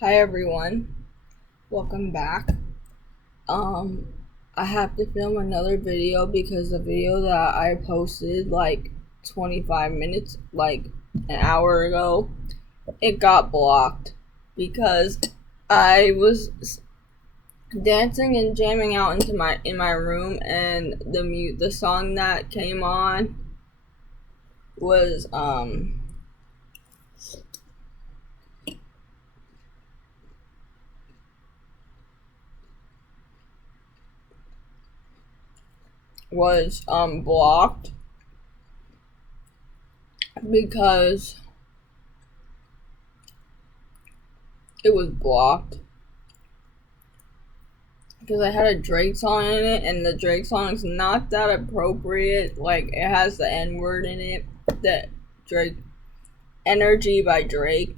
Hi everyone, welcome back. I have to film another video because the video that I posted like 25 minutes, like an hour ago, it got blocked because I was dancing and jamming out in my room, and the song that came on was blocked because it was blocked because I had a Drake song in it, and the Drake song is not that appropriate. Like, it has the N word in it. That Drake, Energy by Drake.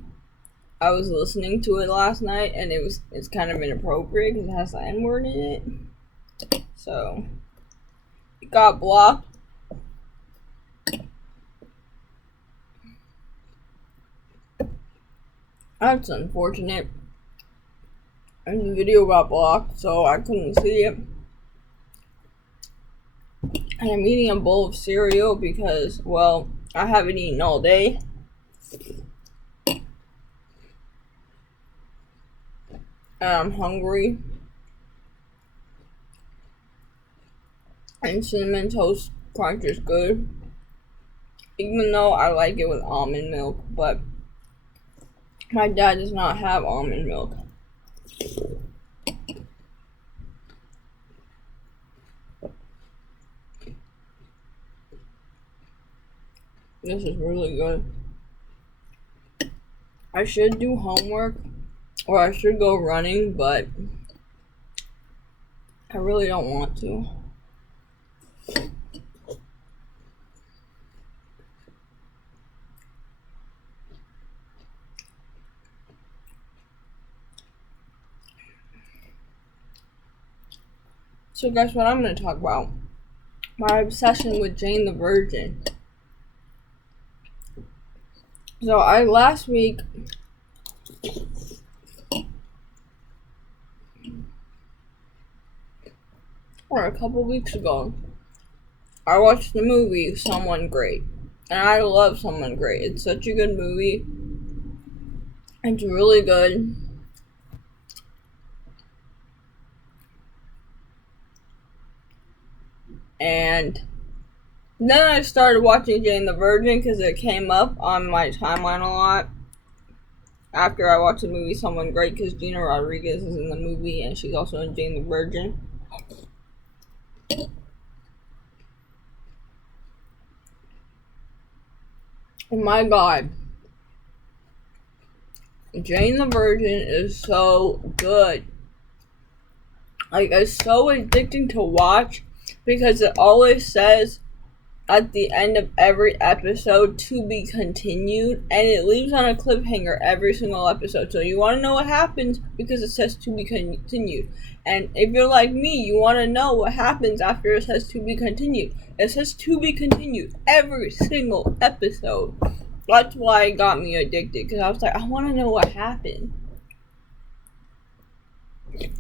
I was listening to it last night, and it's kind of inappropriate because it has the N word in it. So it got blocked. That's unfortunate. And the video got blocked, so I couldn't see it. And I'm eating a bowl of cereal because, well, I haven't eaten all day. And I'm hungry. And Cinnamon Toast Crunch is good. Even though I like it with almond milk, but my dad does not have almond milk. This is really good. I should do homework, or I should go running, but I really don't want to. So guess what I'm going to talk about? My obsession with Jane the Virgin. So last week, or a couple weeks ago, I watched the movie Someone Great. And I love Someone Great. It's such a good movie. It's really good. And then I started watching Jane the Virgin because it came up on my timeline a lot after I watched the movie Someone Great, because Gina Rodriguez is in the movie and she's also in Jane the Virgin. Oh my god. Jane the Virgin is so good. Like, it's so addicting to watch because it always says at the end of every episode to be continued, and it leaves on a cliffhanger every single episode. So you want to know what happens because it says to be continued. And if you're like me, you want to know what happens after it says to be continued. It says to be continued every single episode. That's why it got me addicted, because I was like, I want to know what happened. Okay.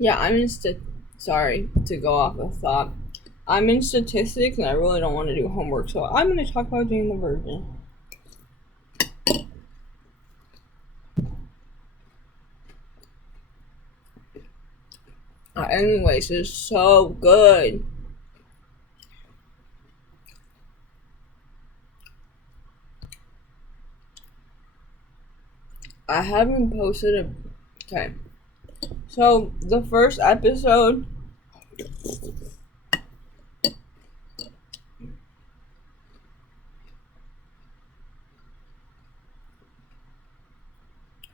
Yeah, sorry to go off a thought. I'm in statistics and I really don't want to do homework, so I'm going to talk about Jane the Virgin. Anyways, it's so good. I haven't posted a... Okay. So, the first episode...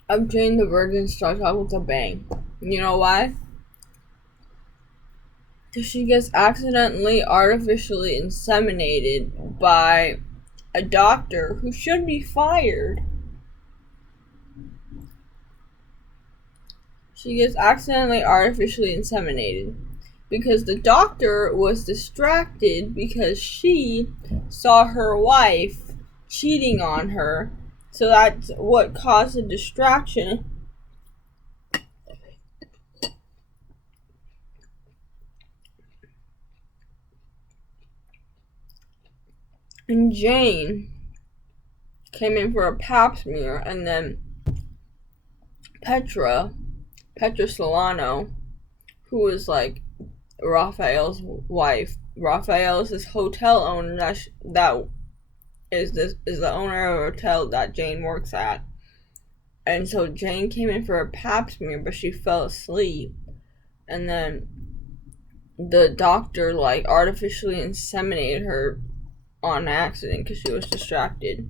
of Jane the Virgin starts off with a bang. You know why? Because she gets accidentally artificially inseminated by a doctor who should be fired. She gets accidentally artificially inseminated because the doctor was distracted because she saw her wife cheating on her. So that's what caused the distraction. And Jane came in for a pap smear, and then Petra Solano, who was like Rafael's wife. Rafael is this hotel owner that is the owner of a hotel that Jane works at. And so Jane came in for a pap smear, but she fell asleep. And then the doctor like artificially inseminated her on accident because she was distracted.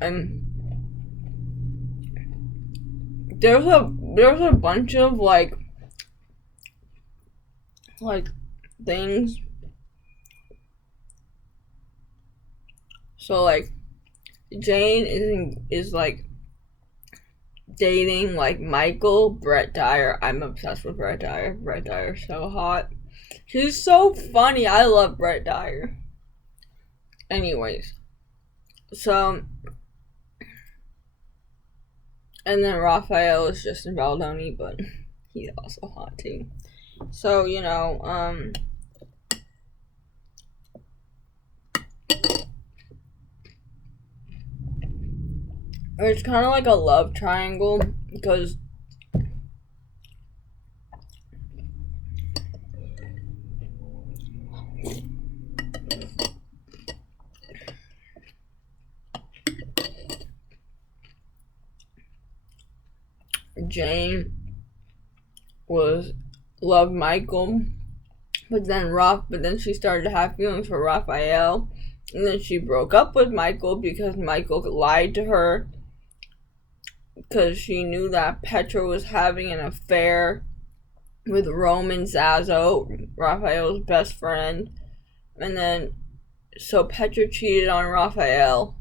And there's a bunch of like things. So like Jane is like dating like Michael Brett Dyer. I'm obsessed with Brett Dyer. Brett Dyer's so hot. He's so funny. I love Brett Dyer. Anyways, so and then Rafael is Justin Baldoni, but he's also hot too. So it's kind of like a love triangle because Jane loved Michael, but then she started to have feelings for Rafael, and then she broke up with Michael because Michael lied to her because she knew that Petra was having an affair with Roman Zazzo, Rafael's best friend, and then so Petra cheated on Rafael.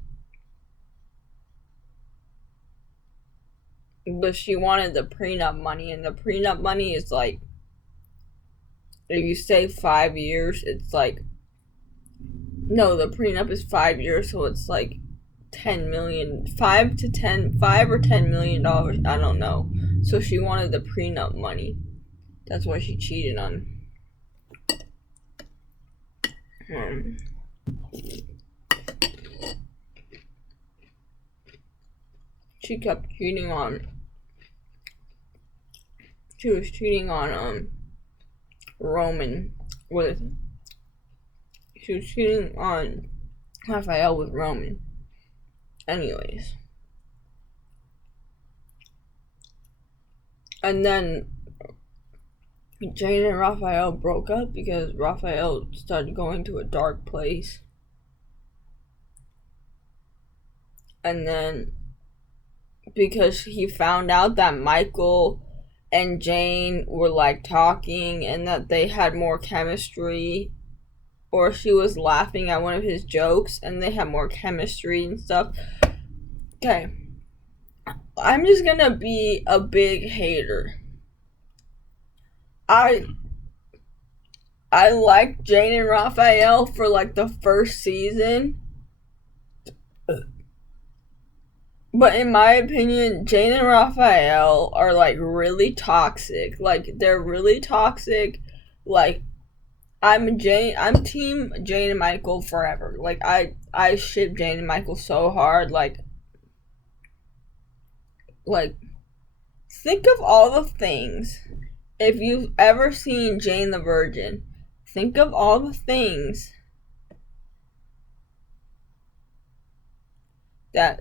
But she wanted the prenup money, and the prenup money is like, if you stay 5 years, it's like, no, the prenup is 5 years, so it's like 10 million, 5 or 10 million dollars, I don't know. So she wanted the prenup money. That's why she cheated on him. She kept cheating on. She was cheating on Roman with. She was cheating on Rafael with Roman. Anyways. And then Jane and Rafael broke up because Rafael started going to a dark place. And then because he found out that Michael and Jane were like talking and that they had more chemistry, or she was laughing at one of his jokes and they had more chemistry and stuff. Okay. I'm just gonna be a big hater. I liked Jane and Rafael for like the first season. But in my opinion, Jane and Rafael are like really toxic. Like they're really toxic. Like I'm team Jane and Michael forever. Like I ship Jane and Michael so hard. Like think of all the things. If you've ever seen Jane the Virgin, think of all the things that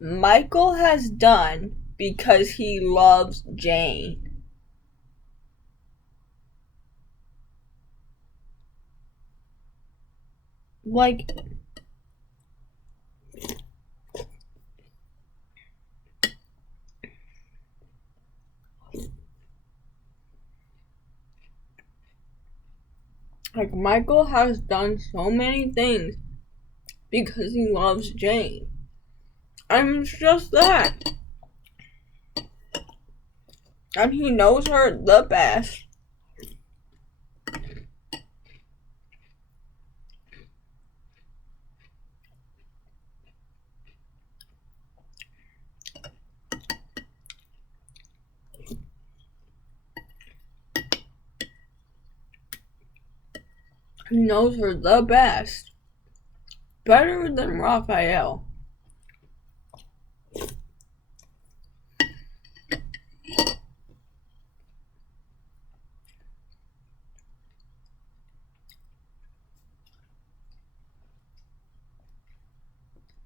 Michael has done because he loves Jane. Like, Like, Michael has done so many things because he loves Jane. And it's just that. And he knows her the best. He knows her the best. Better than Raphael.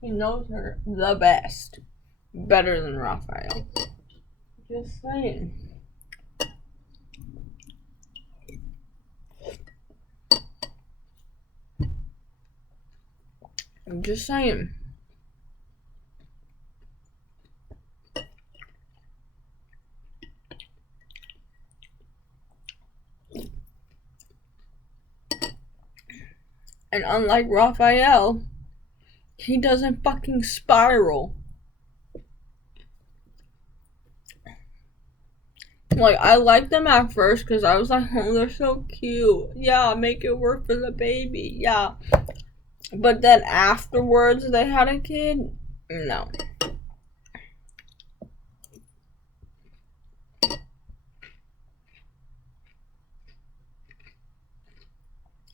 He knows her the best. Better than Raphael. Just saying. I'm just saying. And unlike Raphael, he doesn't fucking spiral. Like, I liked them at first because I was like, oh, they're so cute. Yeah, make it work for the baby. Yeah. But then afterwards they had a kid? No.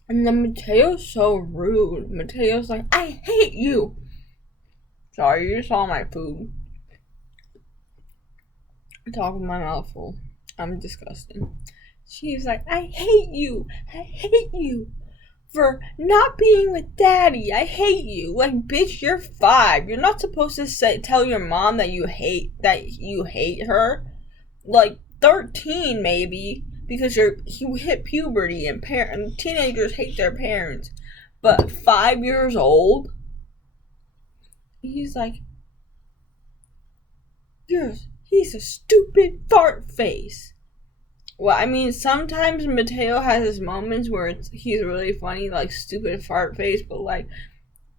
And then Mateo's so rude. Mateo's like, I hate you. Sorry, you saw my food. Top of my mouth full. I'm disgusting. She's like, I hate you. I hate you for not being with daddy. I hate you. Like, bitch, you're 5. You're not supposed to tell your mom that you hate her. Like, 13 maybe, because you hit puberty and teenagers hate their parents. But 5 years old, he's like, he's a stupid fart face. Well, I mean, sometimes Mateo has his moments where he's really funny, like stupid fart face, but like,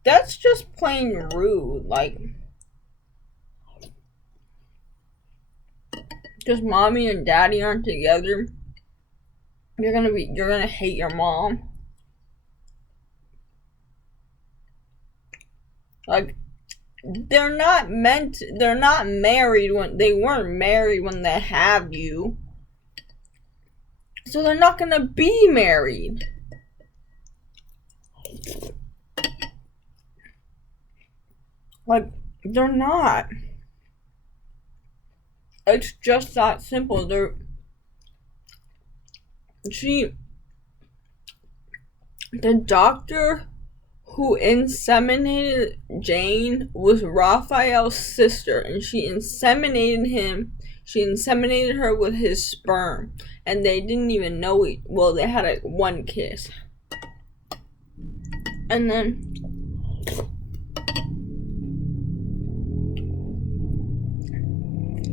that's just plain rude. Like, because mommy and daddy aren't together, you're gonna hate your mom. Like, they're not married they weren't married when they have you. So they're not gonna be married. Like, they're not. It's just that simple. The doctor who inseminated Jane was Raphael's sister, and she inseminated him. She inseminated her with his sperm, and they didn't even know it. Well, they had one kiss, and then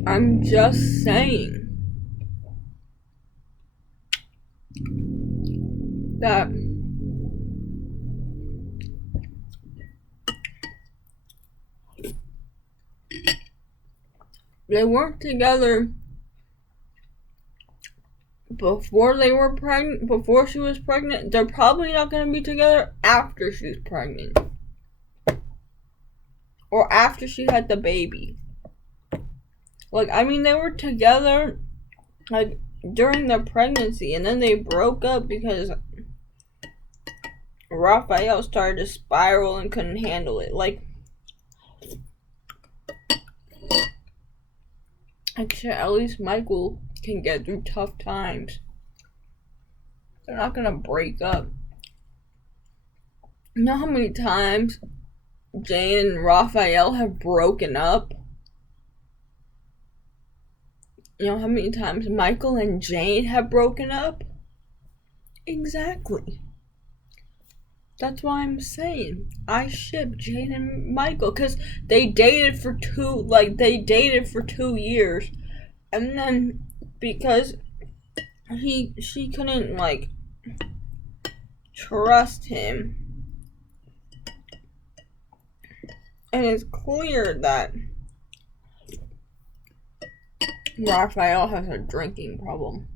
I'm just saying that they weren't together before she was pregnant. They're probably not going to be together after she's pregnant. Or after she had the baby. Like, I mean, they were together, like, during their pregnancy, and then they broke up because Raphael started to spiral and couldn't handle it. Like, actually, at least Michael can get through tough times. They're not gonna break up. You know how many times Jane and Raphael have broken up? You know how many times Michael and Jane have broken up? Exactly. That's why I'm saying I ship Jane and Michael, because they dated for 2 years, and then because she couldn't, like, trust him. And it's clear that Rafael has a drinking problem.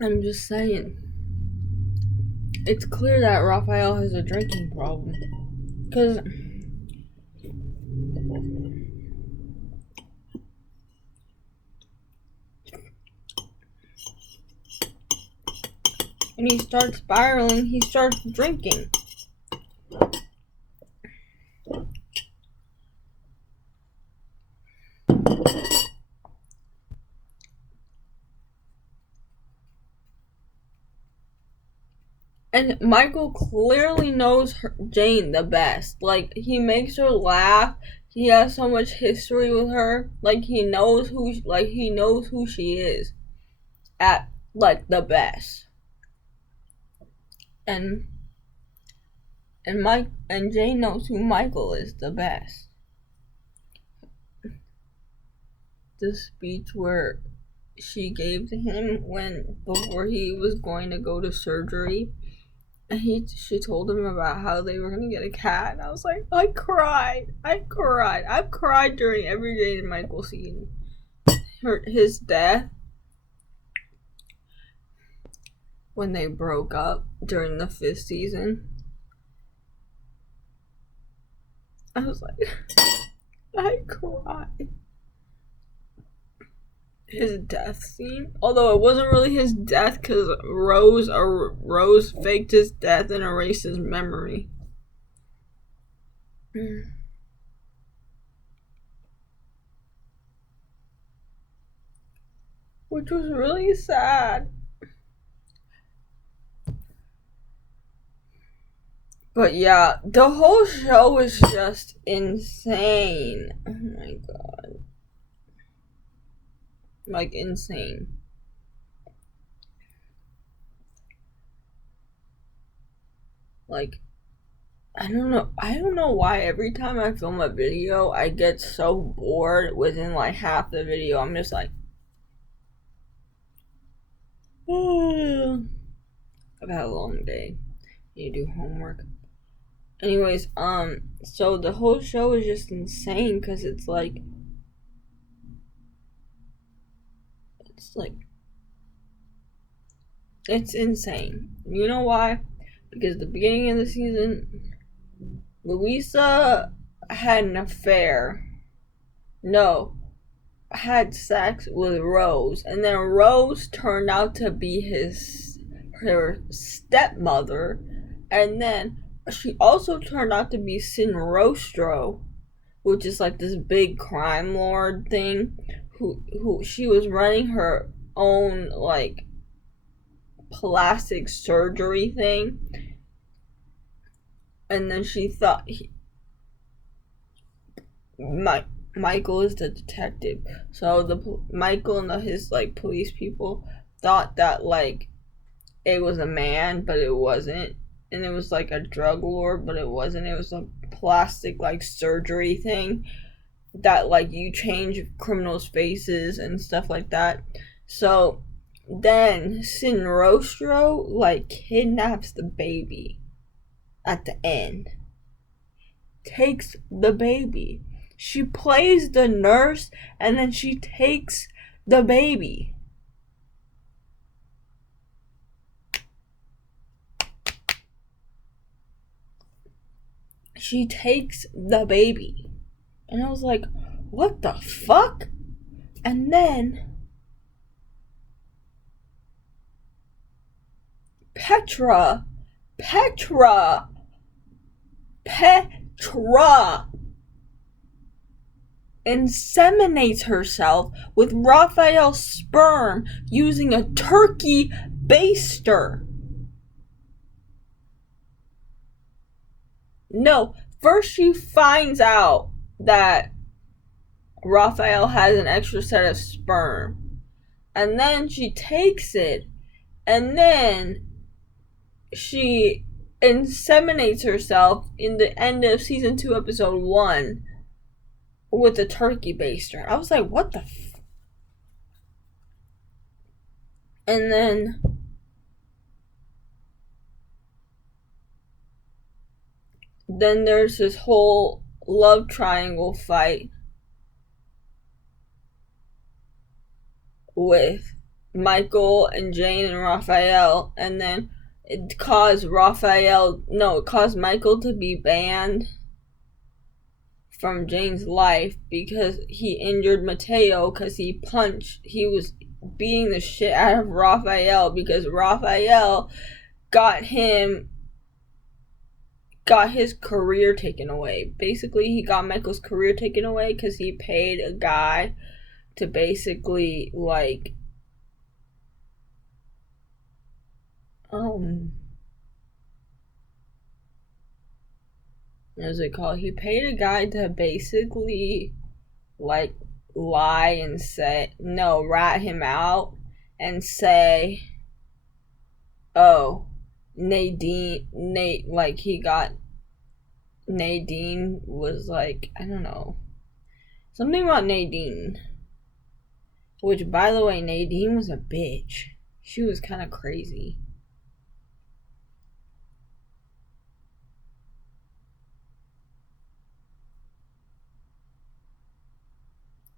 I'm just saying. It's clear that Rafael has a drinking problem. Because when he starts spiraling, he starts drinking. And Michael clearly knows Jane the best. Like, he makes her laugh. He has so much history with her. Like, he knows who she is at, like, the best. And Jane knows who Michael is the best. The speech where she gave to him before he was going to go to surgery. And she told him about how they were going to get a cat. And I was like, I cried. I've cried during every Jane and Michael scene. His death. When they broke up during the 5th season. I was like, I cried. His death scene, although it wasn't really his death because Rose faked his death and erased his memory. Which was really sad. But yeah, the whole show was just insane. Oh my god. Like, insane. Like, I don't know why every time I film a video, I get so bored within like half the video. I'm just like, oh. I've had a long day. Need to do homework. Anyways, so the whole show is just insane because it's insane. You know why? Because the beginning of the season, Louisa had an affair. No, had sex with Rose, and then Rose turned out to be her stepmother, and then she also turned out to be Sinrostro, which is like this big crime lord thing, who she was running her own like plastic surgery thing, and then she thought Michael is the detective, so Michael and his like police people thought that like it was a man, but it wasn't, and it was like a drug lord, but it wasn't. It was a plastic like surgery thing that like you change criminals' faces and stuff like that. So then Sinrostro like kidnaps the baby at the end. Takes the baby. She plays the nurse and then she takes the baby. She takes the baby. And I was like, what the fuck? And then Petra inseminates herself with Raphael's sperm using a turkey baster. No, first she finds out that Raphael has an extra set of sperm. And then she takes it. And then she inseminates herself in the end of season 2, episode 1 with a turkey baster. I was like, what the and then there's this whole love triangle fight with Michael and Jane and Raphael, and then it caused Michael to be banned from Jane's life because he injured Mateo because he was beating the shit out of Raphael because Raphael got his career taken away. Basically, he got Michael's career taken away because he paid a guy to basically, like, what's it called? He paid a guy to basically, like, lie and rat him out and say, oh, Nadine was like, I don't know, something about Nadine, which, by the way, Nadine was a bitch. She was kind of crazy.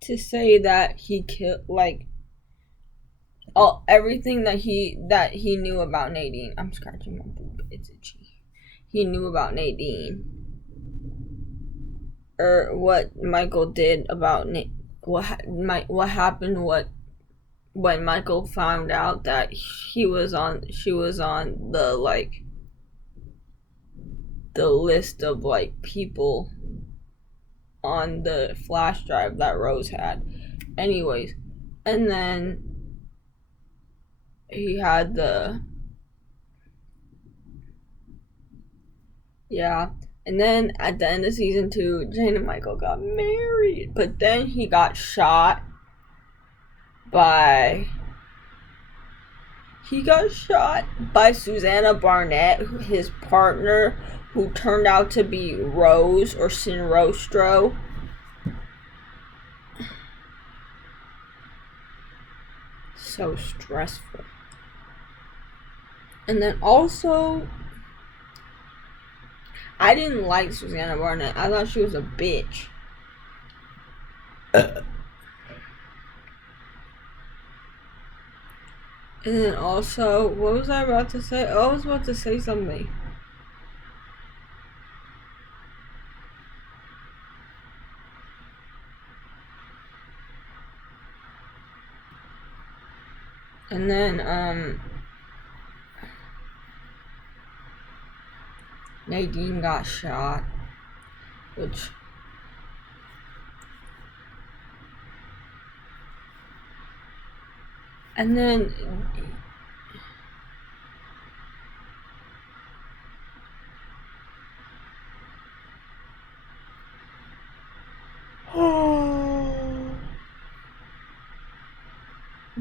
To say that he killed, like, everything that he knew about Nadine. I'm scratching my boob. It's itchy. He knew about Nadine, or what Michael did about what happened. When Michael found out that she was on the, like, the list of, like, people on the flash drive that Rose had. Anyways, and then he had and then at the end of season 2, Jane and Michael got married, but then he got shot by Susanna Barnett, his partner, who turned out to be Rose or Sinrostro. So stressful. And then also, I didn't like Susanna Barnett. I thought she was a bitch. And then also, what was I about to say? Oh, I was about to say something. And then, Nadine got shot, which, and then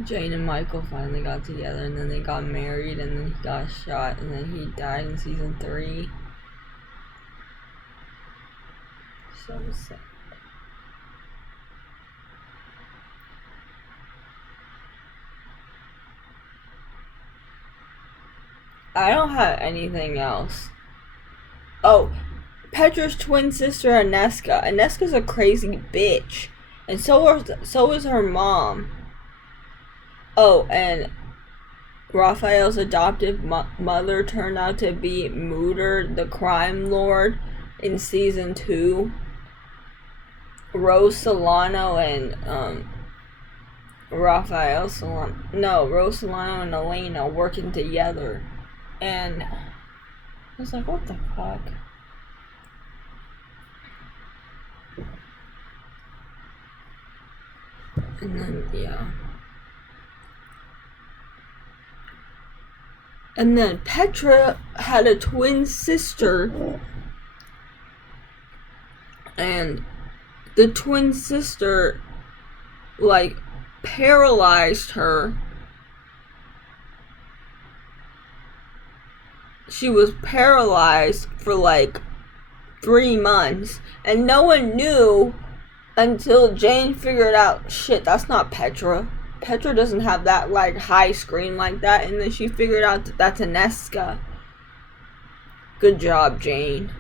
Jane and Michael finally got together, and then they got married, and then he got shot, and then he died in season 3. So sad. I don't have anything else. Oh, Petra's twin sister Aneska. Aneska's a crazy bitch, and so is her mom. Oh, and Raphael's adoptive mother turned out to be Mooter, the crime lord, in season 2. Rose Solano and Rose Solano and Elena working together, and I was like, what the fuck? And then, yeah. And then Petra had a twin sister and the twin sister, like, paralyzed her. She was paralyzed for like 3 months, and no one knew until Jane figured out, shit, that's not Petra. Petra doesn't have that like high screen like that, and then she figured out that that's Aneska. Good job, Jane.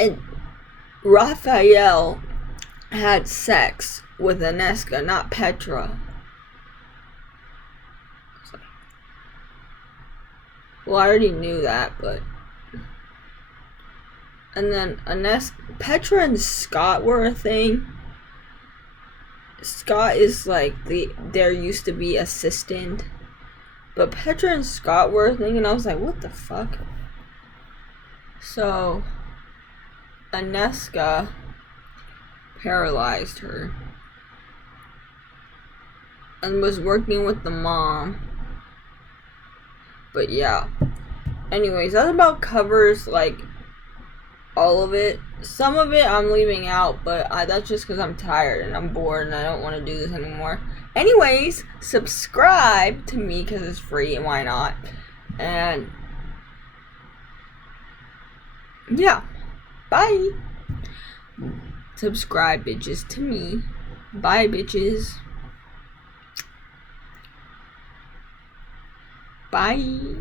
And Raphael had sex with Aneska, not Petra. Well, I already knew that, but... And then Petra and Scott were a thing. Scott is like there used to be assistant. But Petra and Scott were a thing, and I was like, what the fuck? So, Aneska paralyzed her. And was working with the mom. But yeah. Anyways, that about covers like all of it. Some of it I'm leaving out, but that's just because I'm tired and I'm bored and I don't want to do this anymore. Anyways, subscribe to me because it's free and why not? And yeah, bye. Subscribe, bitches, to me. Bye, bitches. Bye.